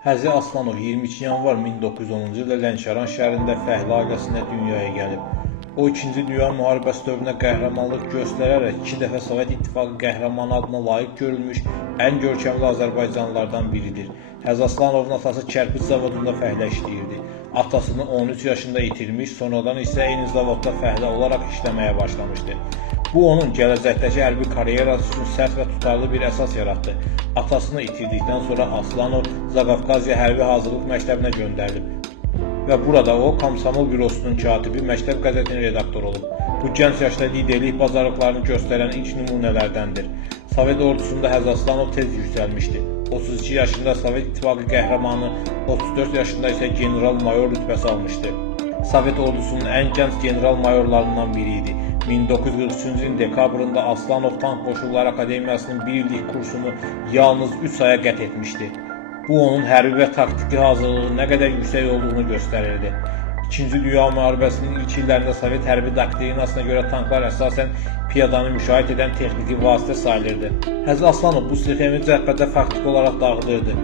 Həzi Aslanov 22 yanvar 1910-cu ildə Lənkəran şəhərində fəhlə ailəsində dünyaya gəlib. O, 2-ci Dünya müharibəsi dövründə qəhrəmanlıq göstərərək 2 dəfə Sovet İttifaqı qəhrəmanı adına layiq görülmüş ən görkəmli Azərbaycanlılardan biridir. Həzi Aslanovun atası kərpiç zavodunda fəhlə işləyirdi. Atasını 13 yaşında itirmiş, sonradan isə eyni zavodda fəhlə olaraq işləməyə başlamışdı. Bu, onun gələcəkdəki hərbi karyerası üçün sərt və tutarlı bir əsas yaratdı. Atasını itirdikdən sonra Aslanov Zaqafqaziya Hərbi Hazırlıq Məktəbinə göndərilib və burada o, Komsomol bürosunun katibi, məktəb qəzetinin redaktoru olub. Bu, gənc yaşda liderlik bacarıqlarını göstərən ilk nümunələrdəndir. Sovet ordusunda Həzi Aslanov tez yüksəlmişdi. 32 yaşında Sovet İttifaqı qəhrəmanı, 34 yaşında isə general-mayor rütbəsi almışdı. Sovet ordusunun ən gənc general-mayorlarından biri idi. 1943-cü ilin dekabrında Aslanov Tank Qoşulları Akademiyasının bir illik kursunu yalnız 3 aya qət etmişdi. Bu, onun hərbi və taktiki hazırlığı nə qədər yüksək olduğunu göstərirdi. 2-ci Dünya müharibəsinin ilk illərində Sovet hərbi doktrinasına görə tanklar əsasən piyadanı müşahidə edən texniki vasitə sayılırdı. Həzi Aslanov bu sxemi cəbhədə faktiki olaraq dağıdırdı.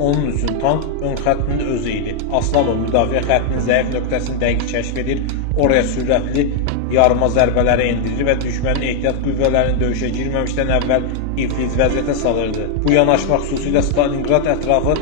Onun üçün tank ön xəttinin özü idi. Aslanov müdafiə xəttinin zəif nöqtəsini dəqiq kəşf edir, oraya sürətli yarıma zərbələri endirir və düşmənin ehtiyat qüvvələrini döyüşə girməmişdən əvvəl iflic vəziyyətə salırdı. Bu yanaşma xüsusilə Stalingrad ətrafı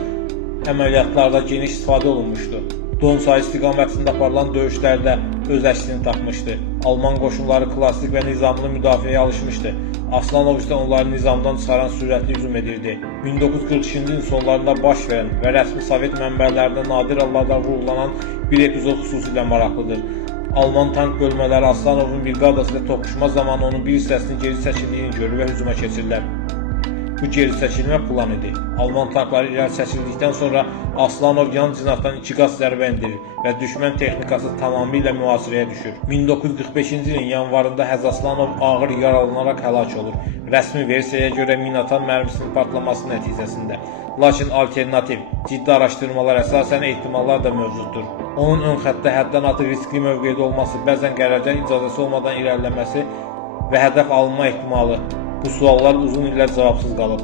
əməliyyatlarda geniş istifadə olunmuşdu. Don çayı istiqamətində aparılan döyüşlərdə öz əksini tapmışdı. Alman qoşunları klassik və nizamlı müdafiəyə alışmışdı. Aslanov isə onları nizamdan çıxaran sürətli hücum edirdi. 1942-ci ilin sonlarında baş verən və rəsmi Sovet mənbələrdə nadir hallarda vurğulanan bir epizod xüsusilə maraqlıdır. Alman tank bölmələri Aslanovun briqadası ilə toqquşma zamanı onun bir hissəsinin geri çəkildiyini görür və hücuma keçirlər. Bu geri çəkilmə plan idi. Alman tankları irəli çəkildikdən sonra Aslanov yan cinahdan 2 qaz zərbə endirir və düşmən texnikası tamamilə mühasirəyə düşür. 1945-ci ilin yanvarında Həzi Aslanov ağır yaralanaraq həlak olur. Rəsmi versiyaya görə minaatan mərmisinin partlaması nəticəsində. Lakin alternativ, ciddi araşdırmalar əsasən ehtimallar da mövcuddur. Onun ön xəttdə həddən artıq riskli mövqedə olması, bəzən qərargah icazəsi olmadan irəliləməsi və hədəf alınma ehtimalı. Bu suallar uzun illər cavabsız qalıb.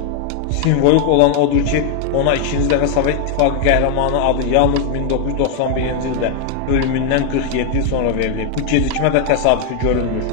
Simvolik olan odur ki, ona 2-ci dəfə Sovet İttifaqı qəhrəmanı adı yalnız 1991-ci ildə ölümündən 47 il sonra verilib. Bu gecikmə də təsadüfi görülmür.